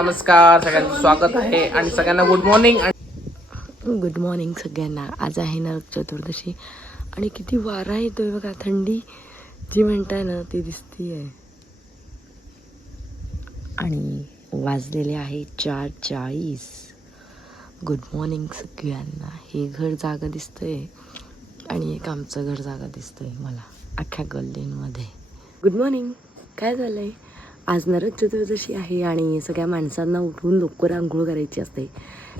नमस्कार सगळ्यांचं स्वागत आहे आणि सगळ्यांना गुड मॉर्निंग गुड मॉर्निंग सगळ्यांना. आज आहे नरक चतुर्दशी आणि किती वारा येतोय बघा. थंडी जी म्हणताय ना ती दिसती आहे आणि वाजलेले आहे चार चाळीस गुड मॉर्निंग सगळ्यांना. हे घर जागा दिसतंय आणि एक आमचं घर जागा दिसतंय मला अख्ख्या गल्लींमध्ये. गुड मॉर्निंग काय झालंय? आज नरक चतुर्दशी आहे आणि सगळ्या माणसांना उठून लवकर आंघोळ करायची असते.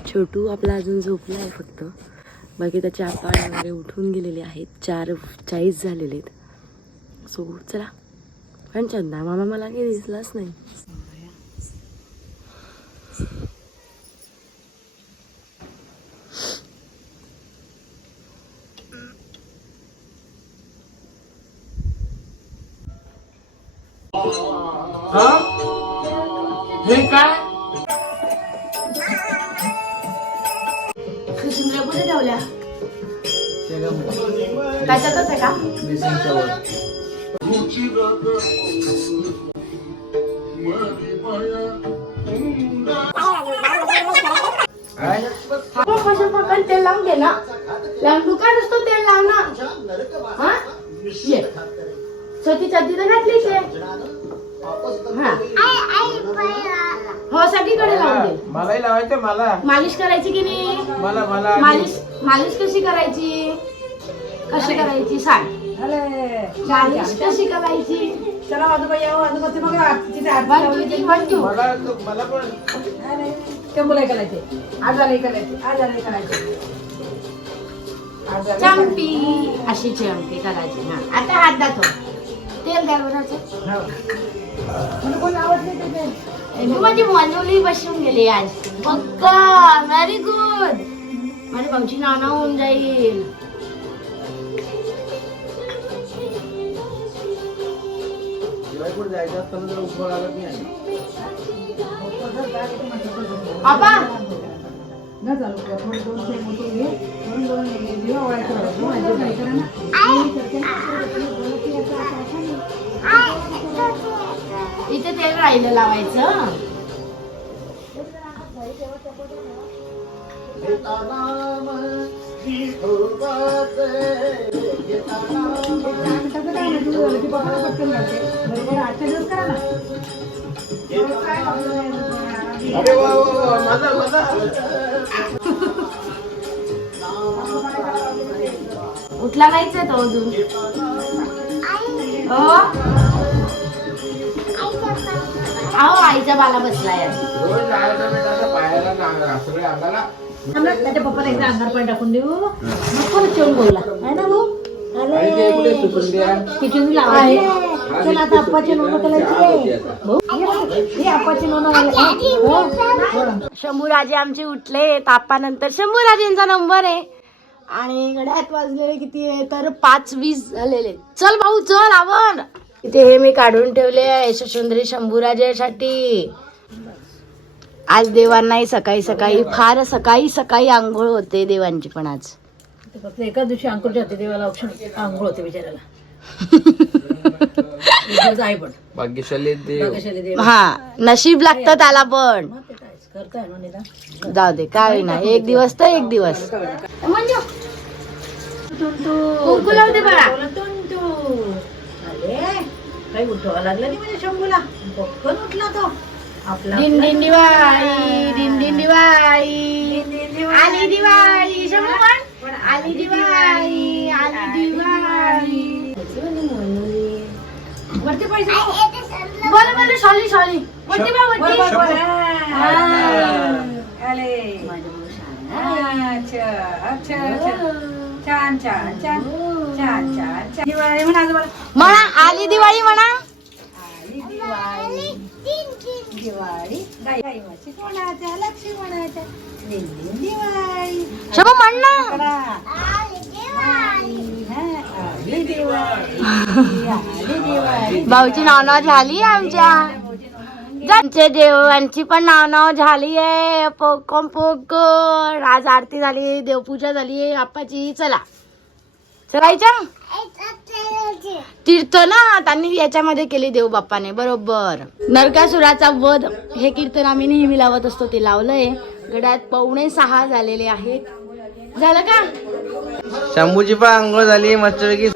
छोटू आपला अजून झोपला आहे फक्त. बाकी त्याचे आप्पा वगैरे उठून गेलेले आहेत. चार चाळीस झालेले आहेत. सो चला. पण चंदा मामा मला काही दिसलाच नाही. हे? काय? कृष्ण कुठे ठेवल्या? त्याच्यातच आहे का? पकड तेल लावून घे ना. लावून दुकान असतो तेल लाव ना हा? ये. तर घातलीच आहे. हा. हो सगळीकडे लावून दे. मलाही लावायचं मला. मालिश करायची की नाही? मला मला मालिश मालिश कशी करायची? कशी करायची? सांग. मालिश कशी करायची? चला आजोबा यावं आजोबा ते बघा तिथे आरती वन लावली. टू थ्री वन टू मला मला पण चंबुलाई करायचे. आज आले करायचे. आज आले करायचे. आज आले चंपी. अशी चंपी करायची. हा. आता हात दाखव. तेल द्या बरं माझी मनवली बसून गेली आज. पक्का व्हेरी गुड माझ्या भाऊची नाना होऊन जाईल. दिवाळीपुढे जायचं असताना जरा उभं लागत नाही बाबा न चालू कर थोडे दोन सेम होते घे म्हणून दोन दिवा ओळायचं राहतो माझे काय करा ना इथे तेल राहिलं लावायचं अरे वा वा माझा माझा उठला नाहीच आहे तो अजून. हो? अहो आईचा बाला बसलाय. पप्पाला एकदा अंगार पण टाकून देऊ. मग परत बोलला. आहे ना भाऊ? किचन चला आता आप्पाची नोंद करायची. आप्पाची नोंद आमचे उठले तापानंतर शंभूराजेंचा नंबर आहे. आणि गड्यात वाजलेले किती आहे? तर पाच वीस झालेले चल भाऊ चल आवड इथे हे मी काढून ठेवले आहे यशस्वंदरी शंभूराजेसाठी. आज देवांनाही सकाळी सकाळी फार सकाळी सकाळी आंघोळ होते देवांची पण आज. ते फक्त एका दिवशी अंकुरच्या हाती देवाला औक्षण आंघोळ होते पण. भाग्यशाली देव. हा नशीब लागतं त्याला पण. ना जाऊ दे काय नाही एक दिवस तर एक दिवस. बाळा. अरे काही उठवा लागला नाही म्हणजे शंभूला. पटकन उठला तो. आपला दिन दिन दिवाळी दिन दिन दिवाळी. आली दिवाळी शंभू म्हण. आली दिवाळी आली दिवाळी. वरती पैसे. बोला बोला शॉली शॉली. वरती बा वर, वरती. वर, वर. हा. आले अच्छा अच्छा अच्छा. छान छान छान. छान छान छान. दिवाळी म्हणा आजोबाला. म्हणा आली दिवाळी म्हणा. आली दिवाळी. दिवाळी. गाई गाई म्हशी कोणाच्या लक्ष्मी म्हणायच्या दिन दिन दिवाळी. शंभू म्हण ना करा. दिवाळी आली दिवाळी. आली दिवाळी. भाऊची नाव नाव झाली आमच्या. आमचे देवांची पण नाव नाव झाली आहे. पोकम पोकळ आज आरती झाली देवपूजा झाली आप्पाची चला. चलायच्या तीर्थ ना त्यांनी याच्यामध्ये केली देव बाप्पाने बरोबर. नरकासुराचा वध हे कीर्तन आम्ही नेहमी लावत असतो ते लावलंय. गड्यात पावणे सहा झालेले आहेत. झालं का? शंभूची पण आंघोळ झाली मस्तपैकी.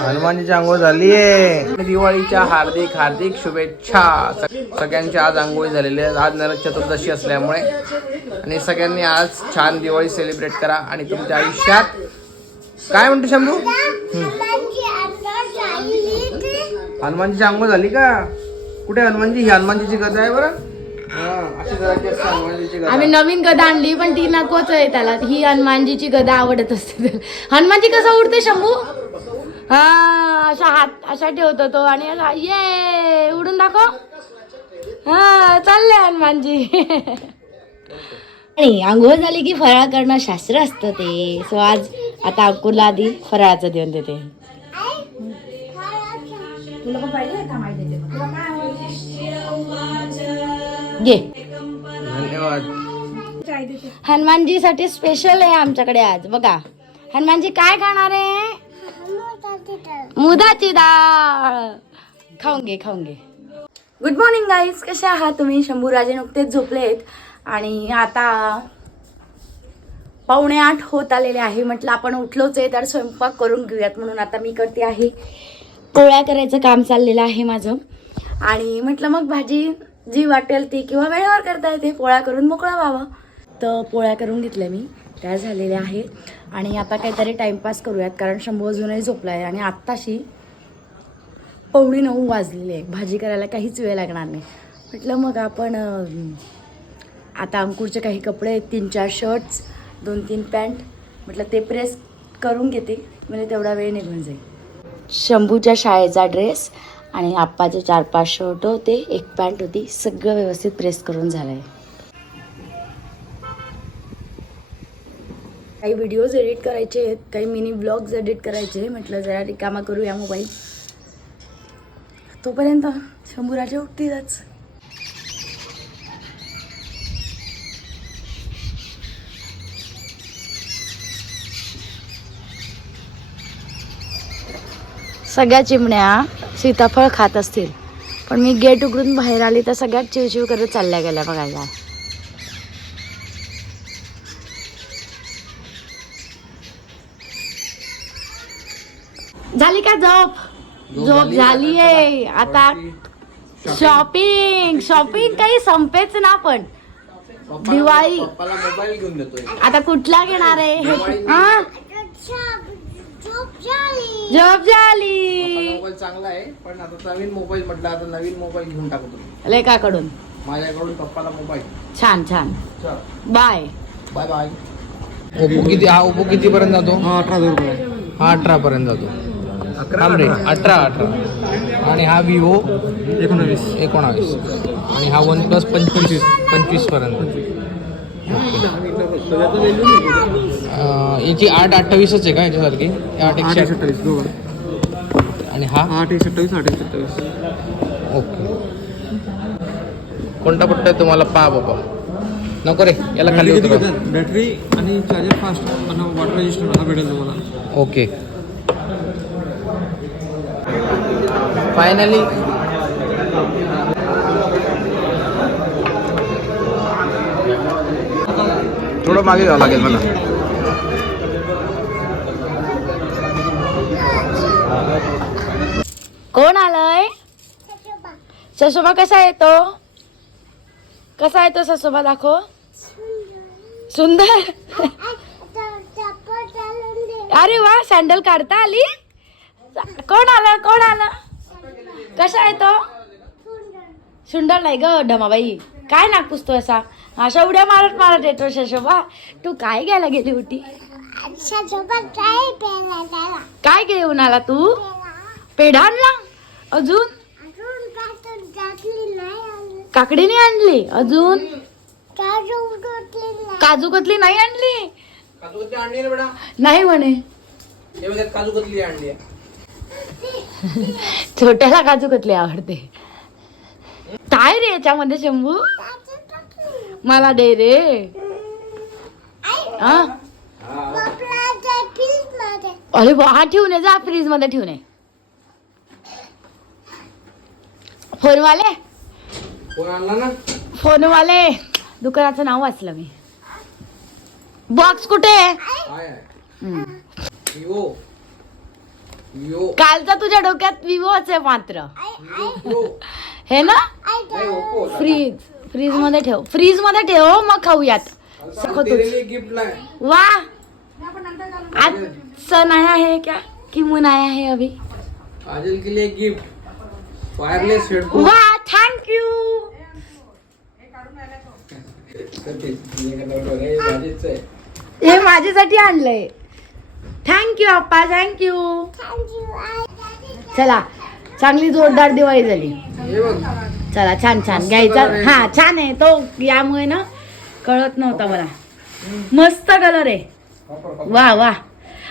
हनुमानजीची आंघोळ झालीये दिवाळीच्या हार्दिक हार्दिक शुभेच्छा. स- सगळ्यांच्या आज आंघोळी झालेली आहेत. आज नरक चतुर्दशी असल्यामुळे. आणि सगळ्यांनी आज छान दिवाळी सेलिब्रेट करा आणि तुमच्या आयुष्यात काय म्हणतो शंभू? हनुमानजीची आंघोळ झाली का? कुठे हनुमानजी? ही हनुमानजीची गदा आहे बरं. हा. आम्ही नवीन गदा आणली पण ती नकोच आहे त्याला. ही हनुमानजीची गदा आवडत असते. हनुमानजी कसा उडते शंभू? हा अशा हात अशा ठेवतो तो आणि असा ये उडून दाखव. हा चालले हनुमानजी. आणि आंघोळ झाली की फराळ करणं शास्त्र असतं ते. सो आज आता अंकुरला आधी फराळाचं देऊन देते. तुला पण पाहिजे का माहिती देते तुला काय आवडतं? घे. देते. हनुमानजीसाठी स्पेशल आहे आमच्याकडे आज. बघा. हनुमानजी काय खाणार आहे? मुदाची डाळ. खाऊन घे खाऊन घे. गुड मॉर्निंग गाईज कसे आहात तुम्ही? शंभूराजे नुकतेच झोपलेत. आणि आता पावणे आठ होत आलेले आहे. म्हटलं आपण उठलोच आहे तर स्वयंपाक करून घेऊयात म्हणून आता मी करते आहे. पोळ्या करायचं काम चाललेलं आहे माझं. आणि म्हटलं मग भाजी जी वाटेल ती किंवा वेळेवर करता येते पोळ्या करून मोकळा व्हावा तर पोळ्या करून घेतल्या मी त्या झालेल्या आहेत. आणि आता काहीतरी टाईमपास करूयात कारण शंभू अजूनही झोपला आहे आणि आत्ताशी पवणे नऊ वाजलेले आहे. भाजी करायला काहीच वेळ लागणार नाही. म्हटलं मग आपण आता अंकुरचे काही कपडे आहेत तीन चार शर्ट्स दोन तीन पॅन्ट म्हटलं ते प्रेस करून घेते. म्हणजे तेवढा वेळ निघून जाईल. शंभूच्या शाळेचा ड्रेस आणि आप्पाचे चार पाच शर्ट होते. एक पॅन्ट होती. सगळं व्यवस्थित प्रेस करून झालं आहे काही व्हिडिओज एडिट करायचे आहेत. काही मिनी ब्लॉग्स एडिट करायचे म्हटलं जरा रिकामा करूया मोबाईल तोपर्यंत शंभूराजे उठतीलच. सगळ्या चिमण्या सीताफळ खात असतील. पण मी गेट उघडून बाहेर आली तर सगळ्यात चिवचिव करत चालल्या गेल्या बघायला. झाली का झोप? झोप झाली. आहे आता शॉपिंग शॉपिंग काही संपेच ना पण. दिवाळी. आता कुठला घेणार आहे? झोप झाली. मोबाईल चांगला आहे पण आता नवीन मोबाईल म्हटलं आता नवीन मोबाईल घेऊन टाकतो लेकाकडून. माझ्याकडून पप्पाला मोबाईल. छान छान. बाय. Bye bye. ओप्पो किती हा ओप्पो किती पर्यंत जातो? हा अठरा हा अठरा पर्यंत जातो अठरा. अठरा आणि हा विवो एकोणावीस. एकोणावीस. आणि हा वन प्लस पंचवीस पंचवीसपर्यंत याची आठ अठ्ठावीसच आहे का याच्यासारखी? आठ एकशे अठ्ठावीस. आणि हा? आठ एक सत्तावीस आठ एक सत्तावीस ओके. कोणता पट्टा आहे तुम्हाला? पहा बाबा. नको रे याला खाली बॅटरी आणि चार्जर फास्ट आणि वॉटर रेजिस्टर हा भेटेल तुम्हाला. ओके. फायनली थोडं मागे जावं लागेल मला कोण आलंय? ससोबा कसा येतो कसा येतो ससोबा दाखव. सुंदर. अरे वा सँडल काढता आली? कोण आलं कोण आलं? कसा येतो सुंदर नाही ग डमाबाई काय नाग पुसतो असा? अशा उड्या मारत मारत येतो शशोबा. तू काय घ्यायला गेली होती? काय घेऊन आला तू? पेढा आणला? अजून? काकडीने आणली. अजून? काजू कतली नाही आणली? नाही म्हणे. काजू कतली आणली. छोट्याला काजू कतली आवडते. काय रे याच्यामध्ये शंभू? मला दे रे. हा? अरे वा हा ठेवून जा फ्रीजमध्ये ठेवून फोनवाले? फोन आणला ना? फोनवाले. दुकानाचं नाव वाचलं मी. बॉक्स कुठे? कालचा तुझ्या डोक्यात विवोच आहे मात्र. हे ना. फ्रीज फ्रीजमध्ये ठेव फ्रीजमध्ये ठेव हो, मग खाऊयात गिफ्ट वाह आज सन आया है क्या? कि मुन आया है अभी? काजल के लिए गिफ्ट वायरलेस हेडफोन वाह थैंक यू हे माझ्यासाठी आणलंय. थँक्यू अप्पा थँक्यू चला चांगली जोरदार दिवाळी झाली. हे बघ. चला छान छान. घ्यायचा. हा छान आहे तो. यामुळे ना कळत नव्हता मला. मस्त कलर आहे. वा वा.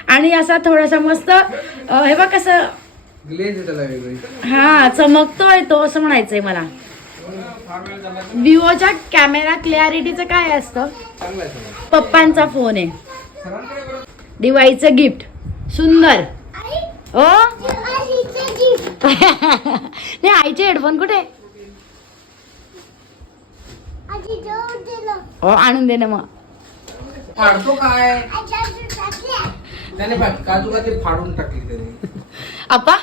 आणि असा थोडासा मस्त हे बघ कसं हा चमकतोय तो असं म्हणायचंय मला. विवोच्या कॅमेरा क्लॅरिटीचं काय असतं? चांगला आहे सगळं. पप्पांचा फोन आहे. दिवाळीचं गिफ्ट सुंदर. ओ नाही आईचे हेडफोन कुठे? हो आणून दे ना मग. फाडतो काय? त्याने काजूला ते फाडून टाकली त्याने आपा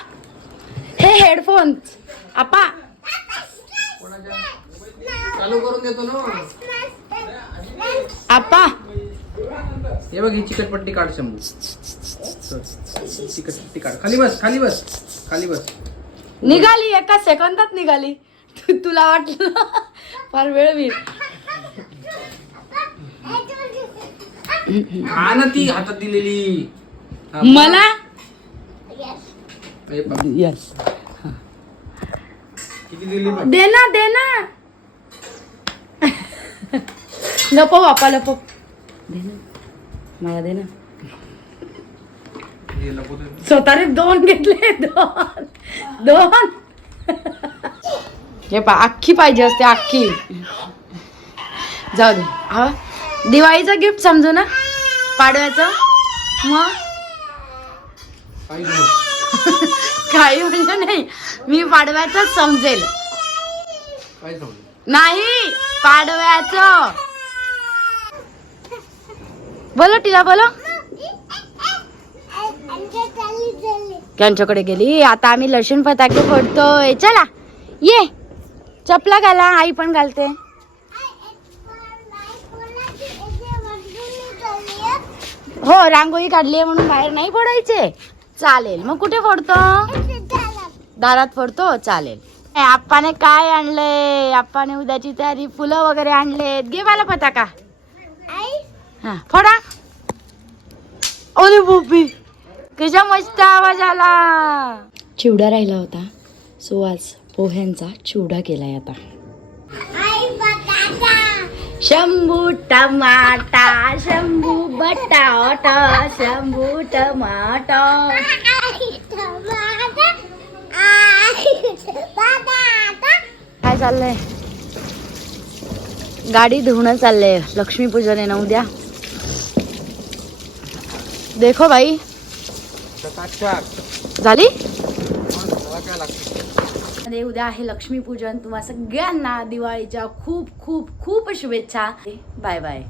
हे हेडफोन आपा. चालू करून देतो ना. आपा. हे बघ ही चिकटपट्टी काढ शंभू. चिकटपट्टी काढ. खाली बस खाली बस खाली बस. निघाली एका सेकंदात निघाली. तू- तुला वाटलं? फार वेळ होईल. ना ती हातात दिलेली. मला? हे बघ, यस किती दिली बघ. दे ना दे ना. लपव बापा लपव दे ना. मला दे ना. हे लपवतो. स्वतःने दोन घेतले दोन. दोन. हे पा अख्खी पाहिजे असते अख्खी. जाऊ दे. हा? दिवाळीचं गिफ्ट समजू ना? पाडव्याचं? मग. काही म्हणजे नाही. मी पाडव्याच समजेल. नाही पाडव्याचं. बोलो टिला बोलो. त्यांच्याकडे गेली. आता आम्ही लसूण फटाके फोडतोय. चला ये. चपला घाला आई पण घालते. हो रांगोळी काढली म्हणून बाहेर नाही फोडायचे चालेल. मग कुठे फोडतो? दारात फोडतो? चालेल. आप्पाने काय आणलंय? आप्पाने उद्याची तयारी फुलं वगैरे आणलेत. घे मला पताका. हा फोडा. ओले बोबी कशा मस्त आवाज आला. चिवडा राहिला होता. सो आज पोह्यांचा चिवडा केलाय आता. शंभू टमाटा शंभू बटाटा शंभू टमाटा. काय चाललंय? गाडी धुणं चाललंय. लक्ष्मीपूजन आहे ना उद्या. देखो भाई. झाली? मध्ये उद्या आहे लक्ष्मीपूजन. तुम्हा सगळ्यांना दिवाळीच्या खूप खूप खूप शुभेच्छा. Bye bye.